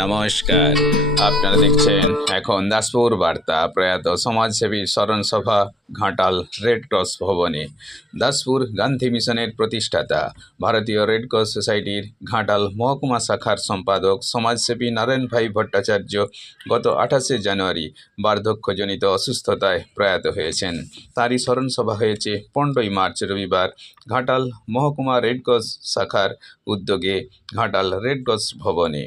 নমস্কার, আপনারা দেখছেন এখন দাসপুর বার্তা। প্রয়াত সমাজসেবী স্মরণ সভা ঘাটাল রেড ক্রস ভবনে। দাসপুর গান্ধী মিশনের প্রতিষ্ঠাতা ভারতীয় রেড ক্রস সোসাইটির ঘাটাল মহকুমা শাখার সম্পাদক সমাজসেবী নারায়ণ ভাই ভট্টাচার্য গত 28শে জানুয়ারি বার্ধক্যজনিত অসুস্থতায় প্রয়াত হয়েছেন। তারই স্মরণ সভা হয়েছে 15ই মার্চ রবিবার ঘাটাল মহকুমা রেড ক্রস শাখার উদ্যোগে ঘাটাল রেড ক্রস ভবনে।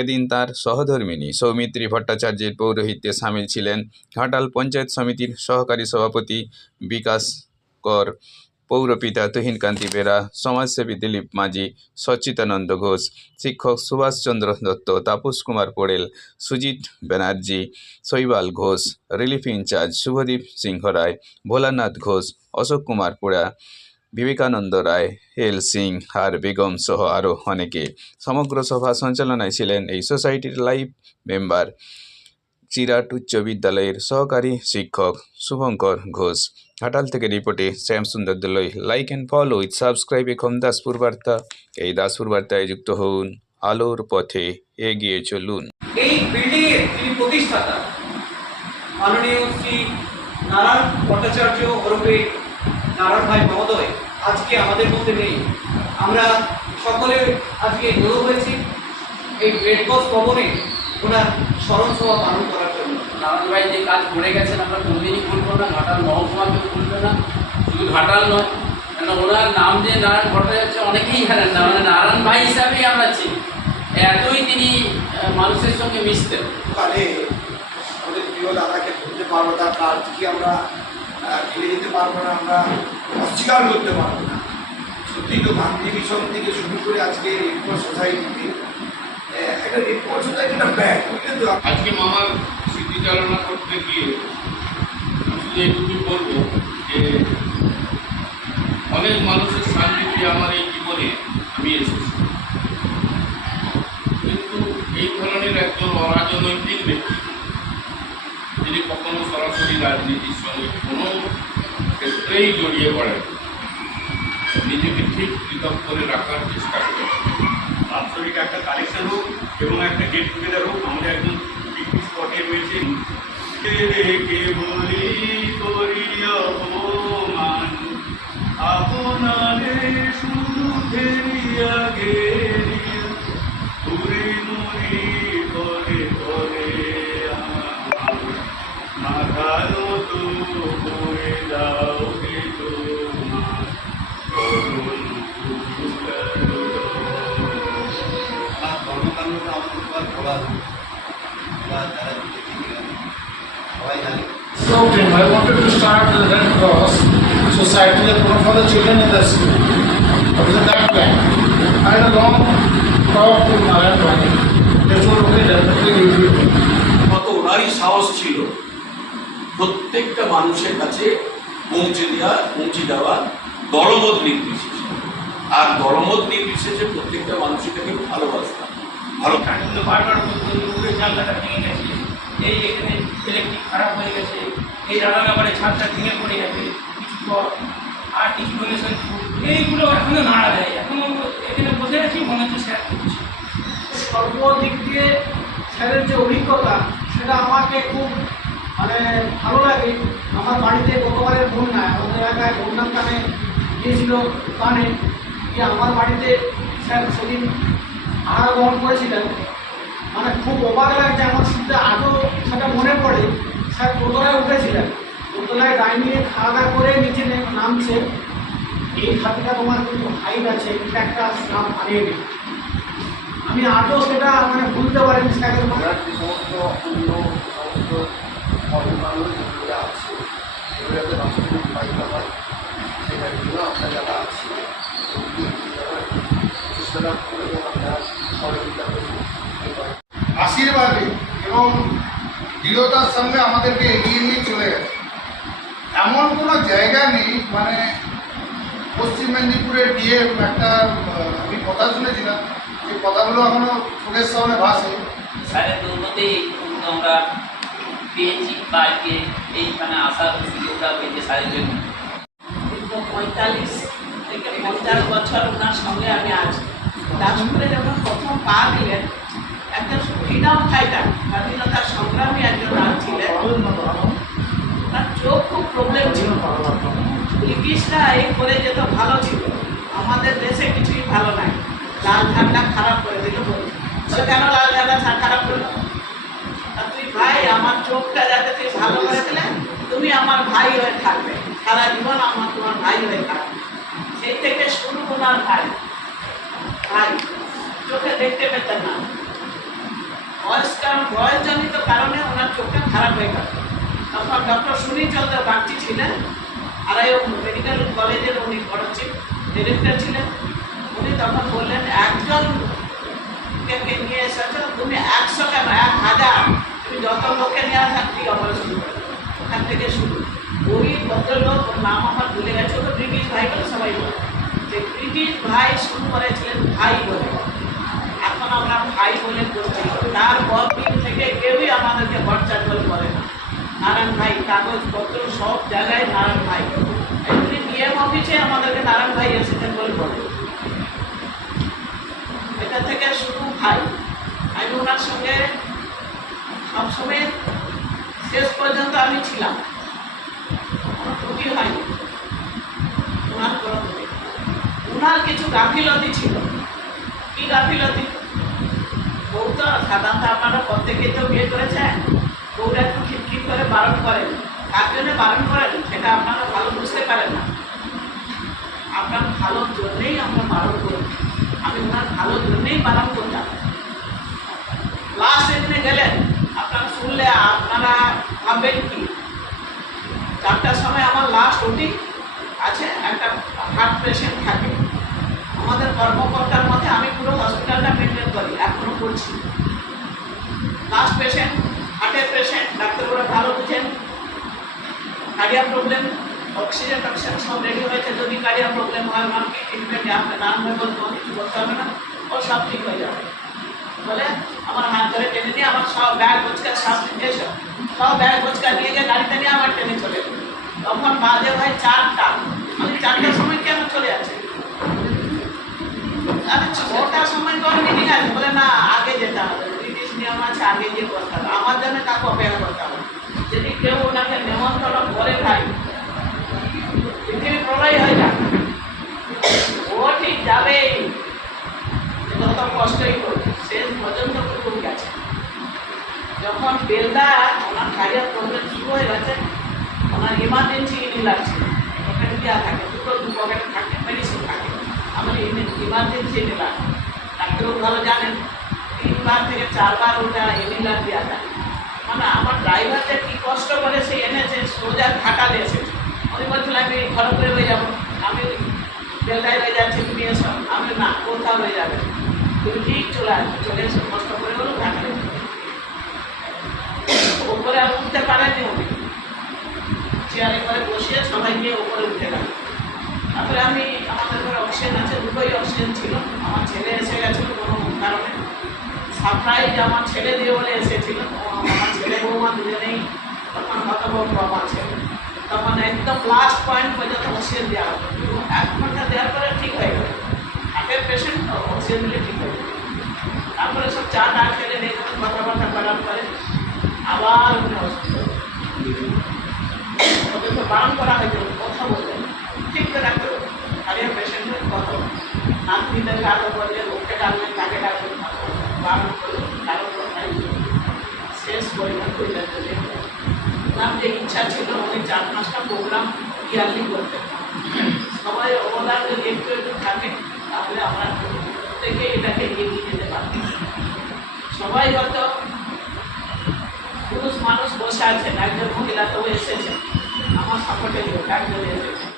এদিন তার সহধর্মিণী সৌমিত্রী ভট্টাচার্যের পৌরোহিত্যে সামিল ছিলেন ঘাটাল পঞ্চায়েত সমিতির সহকারী সভাপতি বিকাশ কর, পৌরপিতা তুহিনকান্তি বেরা, সমাজসেবী দিলীপ মাঝি, সচ্চিদানন্দ ঘোষ, শিক্ষক সুভাষচন্দ্র দত্ত, তাপস কুমার পোড়েল, সুজিত ব্যানার্জি, শৈবাল ঘোষ, রিলিফ ইনচার্জ শুভদীপ সিংহ রায়, ভোলানাথ ঘোষ, অশোক কুমার পোড়া, বিবেকানন্দ রায়, এল সিং আর বেগম সহ আরও অনেকে। সমগ্র সভা সঞ্চালনায় ছিলেন এই সোসাইটির লাইভ মেম্বার চিরাট উচ্চ বিদ্যালয়ের সহকারী শিক্ষক শুভঙ্কর ঘোষ। ঘাটাল থেকে রিপোর্টে শ্যাম সুন্দর দলই। Like and follow with subscribe এখন দাসপুর বার্তা। এই দাসপুর বার্তায় যুক্ত হন, আলোর পথে এগিয়ে চলুন। এই বিল্ডিং এর যিনি প্রতিষ্ঠাতা মাননীয় শ্রী নারায়ণ ভট্টাচার্য ওরফে নারায়ণ ভাই মহোদয় আজকে আমাদের মধ্যে নেই। আমরা সকলে আজকে জড়ো হয়েছি এই রেড ক্রস ভবনে ওনার স্মরণ সভা পালন করার জন্য। নারায়ণ ভাই যে কাজ করে গেছেন আমরা কোনদিনই ভুলবো না, ঘাটাল মহকুমাকেও ভুলবে না, শুধু ঘাটাল নয়, কেন ওনার নাম যে নারায়ণ ভট্টাচার্য অনেকেই জানেন না, মানে নারায়ণ ভাই হিসাবেই আমরা চিনি। এতই তিনি মানুষের সঙ্গে মিশতেন। কালে আমাদের প্রিয় দাদাকে ধরতে পারবো, তার কাজ কি আমরা ফেলে যেতে পারবো না, আমরা অস্বীকার করতে পারবো না। সত্যি তো গান্ধী মিশন থেকে শুরু করে আজকে রেড ক্রস সোসাইটিতে একটা রেড ক্রস সোসাইটি একটা ব্যাগ কিন্তু আজকে মামার স্মৃতিচালনা করতে গিয়ে শুধু এইটুকু বলবো যে অনেক মানুষের সান্নিধ্যে আমার এই জীবনে আমি এসেছি, কিন্তু এই ধরনের একজন অরাজনৈতিক ব্যক্তি যিনি কখনো সরাসরি রাজনীতির সঙ্গে কোনো ক্ষেত্রেই জড়িয়ে পড়েন, নিজেকে ঠিক পৃথক করে রাখার চেষ্টা করেন। বাৎসরিক একটা কালেকশন হোক এবং একটা গেট টুগেদার হোক, আমাদের একজন পিকনিক স্পটে রয়েছে। বলি করি অপমান আপনারে শুধু ফেরিয়া গেলিয়া ঘুরে মুড়ি করে করে মাথালো তো করে দাও গে তোমার করুণ কর্মকাণ্ডটা আমাদের বলা যারা সবাই জানে। So I wanted to start the Red Cross Society and one for the children in the school. What is that plan? I had a long talk to Narayan Bhai. Therefore, okay, definitely we will do. কত ওনারই সাহস ছিল প্রত্যেকটা মানুষের কাছে পৌঁছে দেওয়া দলমত নির্বিশেষে, আর দলমত নির্বিশেষে প্রত্যেকটা মানুষের তাকে ভালোবাসতাম। ভালো কিন্তু বারবার উপরে জানলাটা ভেঙে গেছে, এই এখানে ইলেকট্রিক খারাপ হয়ে গেছে, এই রান্নাঘরে ছাদটা ভেঙে পড়ে গেছে, কিছু পর আর কিছু ডোনেশন এইগুলো এখনো নাড়া দেয়। এখনো এখানে বসে আছি, মনে হচ্ছে স্যার করছি। সর্বদিক দিয়ে স্যারের যে অভিজ্ঞতা সেটা আমাকে খুব ভালো লাগে। আমার বাড়িতে গতবারের বন্যা, আমাদের এলাকায় বন্যার কানে গিয়েছিল কানে গিয়ে আমার বাড়িতে স্যার সেদিন আহার গ্রহণ করেছিলেন। খুব অবাক লাগছে আমার, শুনতে আজও সেটা মনে পড়ে। স্যার দোতলায় উঠেছিলেন, দোতলায় ডাইনিংয়ে খাওয়া দাওয়া করে নিচে নামছে, এই খাতিটা তোমার কিন্তু হাইট আছে, এটা একটা নাম হারিয়ে দিই। আমি আজও সেটা ভুলতে পারিনি স্যারের। যে সমস্ত অন্য সমস্ত কর্মকাণ্ড যেগুলো আছে সেগুলো যাতে বাস্তবিক পাইতে হয়, সেটার জন্য আমরা যারা আছি চেষ্টা করে আমরা সহযোগিতা করি। আশীর্বাদে এবং দৃঢ়তার সঙ্গে আমাদেরকে এগিয়ে নিয়ে চলে গেছে। এমন কোনো জায়গা নেই, পশ্চিম মেদিনীপুরের গিয়ে একটা আমি কথা শুনেছিলাম, যে কথাগুলো এখনো চোখের সামনে ভাসে। স্যারের দৌলতেই আমরা পেয়েছি বা আজকে এইখানে আসার সুযোগটা পেয়েছে স্যারের জন্য। 45 থেকে 50 বছর ওনার সঙ্গে আমি আছি। দাসপুরে যখন প্রথম পা দিলেন, একজন ফ্রিডম ফাইটার, স্বাধীনতার সংগ্রামী একজন নাম ছিলেন। তার চোখ খুব প্রবলেম ছিল। ব্রিটিশরা এই করে যেত ভালো ছিল, আমাদের দেশে কিছুই ভালো নাই, লাল ঝান্ডা খারাপ করে দিল। বলে কেন লাল ঝান্ডা খারাপ করলো? তুই ভাই আমার চোখটা যাতে তুই ভালো করে দিলে তুমি আমার ভাই হয়ে থাকবে, সারা জীবন আমার তোমার ভাই হয়ে থাকবে। সেই থেকে শুরু ওনার ভাই ভাই চোখে দেখতে পেতেন না, বয়সজনিত কারণে ওনার চোখটা খারাপ হয়ে গেল। তখন ডক্টর সুনীল চন্দ্র বাগচি ছিলেন, আড়াইও মেডিকেল কলেজের উনি বড় চিফ ডিরেক্টর ছিলেন। উনি তখন বললেন একজনকে নিয়ে এসেছ তুমি 100 কেন 1000, তুমি যত লোককে নিয়ে আসা তুই অপারেশন করে। ওখান থেকে শুরু। ওই ভদ্রলোক, ওর নাম আমার ভুলে গেছে, ওকে ব্রিটিশ ভাই বলে সবাই বলে, যে ব্রিটিশ ভাই শুরু করেছিলেন ভাই বলে, এখন আমরা ভাই বলে করছি। তারপর দিন থেকে কেউই আমাদেরকে ভট্টাচার্য বলে না, নারায়ণ ভাই, কাগজপত্র সব জায়গায় নারায়ণ ভাই। এমনি ডিএম অফিসে আমাদেরকে নারায়ণ ভাই এসেছেন বলে বলে। এটা থেকে শুরু ভাই। আমি ওনার সঙ্গে সবসময় শেষ পর্যন্ত আমি ছিলাম, কোনো ত্রুটি হয়নি ওনার কোনো ত্রুটি। ওনার কিছু গাফিলতি ছিল। কি গাফিলতি? বউ তো সাধারণত আপনারা প্রত্যেকেই তো বিয়ে করেছেন, বউরা একটু খিটখিট করে বারণ করেন। কার জন্য বারণ করেন সেটা আপনারা ভালো বুঝতে পারেন না। আপনার ভালোর জন্যেই আমরা বারণ করি, আমি ওনার ভালোর জন্যেই বারণ করতাম। লাস্ট এদিনে গেলেন, আপনারা শুনলে আপনারা ভাববেন কি, 4টার সময় আমার লাস্ট ওটি আছে, একটা হার্ট পেশেন্ট থাকে আমাদের কর্মকর্তার মধ্যে। আমি পুরো হসপিটালটা মেনটেন করি, এখনো করছি। লাস্ট পেশেন্ট, হার্টের পেশেন্ট, ডাক্তারবাবুরা ভালো বুঝেন। কার্ডিয়াক প্রবলেম, অক্সিজেন টক্সিজেন সব রেডি হয়েছে, যদি কার্ডিয়াক প্রবলেম হয় আমার কি ট্রিটমেন্ট আপনার নাম হয়ে বলতে কিছু করতে হবে না, ও সব ঠিক হয়ে যাবে বলে আমার হাত ধরে টেনে নিয়ে আমার সব ব্যাগ বোঝকা সব এসো, সব ব্যাগ বোঝকা নিয়ে গিয়ে গাড়িতে নিয়ে আমার ট্রেনে চলে গেল। তখন বাজে ভাই 4টা। আমি 4টার সময় কেন চলে যাচ্ছে? আরে 6টার সময় তো মিটিং আছে, বলে না আগে যেতে হবে, ব্রিটিশ নিয়ম আছে, আগে গিয়ে করতে হবে। আমার জন্য কাউকে অপেক্ষা করতে হবে। যদি কেউ ওনাকে নেমন্তন্ন করে ভাই, পৃথিবী প্রলয় হয়ে যাবে, ও ঠিক যাবেই, যত কষ্টই করবে শেষ পর্যন্ত কুকুর গেছে। যখন বেলদা ওনার কার্ডিয়াক প্রবলেম শুরু হয়ে গেছে, ওনার ইমার্জেন্সি ইনি লাগছে, পকেটে দেওয়া থাকে, দুটো পকেটে থাকে, মেডিসিন থাকে, আমার ইমার্জেন্সি ইনি লাগে। ডাক্তারও ভালো জানেন, 3বার থেকে 4বার ওটা ইনিলার দেওয়া যায়। মানে আমার ড্রাইভারদের কী কষ্ট করে সে এনেছে, সোজা ঘাটালে এসেছে। উনি বলছিল আমি খড়গপুরে হয়ে যাবো, আমি বেলদায় হয়ে যাচ্ছি, তুমি এসো। আমি না, কোথাও হয়ে যাবে, তুমি ঠিক চলে আসবে। চলে এসে কষ্ট করে হলো ঘাটালে। ওপরে আর উঠতে পারেনি উনি, চেয়ারে করে বসিয়ে সবাইকে ওপরে উঠে গেল। তারপরে আমি, আমাদের ঘরে অক্সিজেন আছে, দুটোই অক্সিজেন ছিল। আমার ছেলে এসে গেছিল কোনো কারণে, সারপ্রাইজ আমার ছেলে দিয়ে বলে এসেছিল। আমার ছেলে বৌমা দুজনেই তখন হতভম্ব আমার ছেলে। তখন একদম লাস্ট পয়েন্ট পর্যন্ত অক্সিজেন দেওয়া হবে, 1 ঘন্টা দেওয়ার পরে ঠিক হয়ে গেল। হার্টের পেশেন্ট তো অক্সিজেন দিলে ঠিক হয়ে গেল। তারপরে সব চা টা খেলে নিয়ে যখন কথাবার্তা করার পরে আবার উনি অসুস্থ। ওদের তো বারণ করা হয়েছিল কথা বলতে, ঠিক করে রাখতে হবে, কার্ডিয়াক পেশেন্টের কথা নাতনিদেরকে আরও বললেন, ওকে ডাকবেন, তাকে ডাকবেন, বারণ করলেন, কারণ শেষ পরিমাণ করলেন। ওনার যে ইচ্ছা ছিল উনি 4-5টা প্রোগ্রাম ইয়ারলি করতেন। সবাই ওনার যদি একটু একটু থাকে তাহলে আমরা থেকে এটাকে এগিয়ে যেতে পারতাম। সবাই হয়তো পুরুষ মানুষ বসে আছেন, একজন মহিলা তো এসেছেন আমার সাপোর্টের লোক, একজন এসেছেন।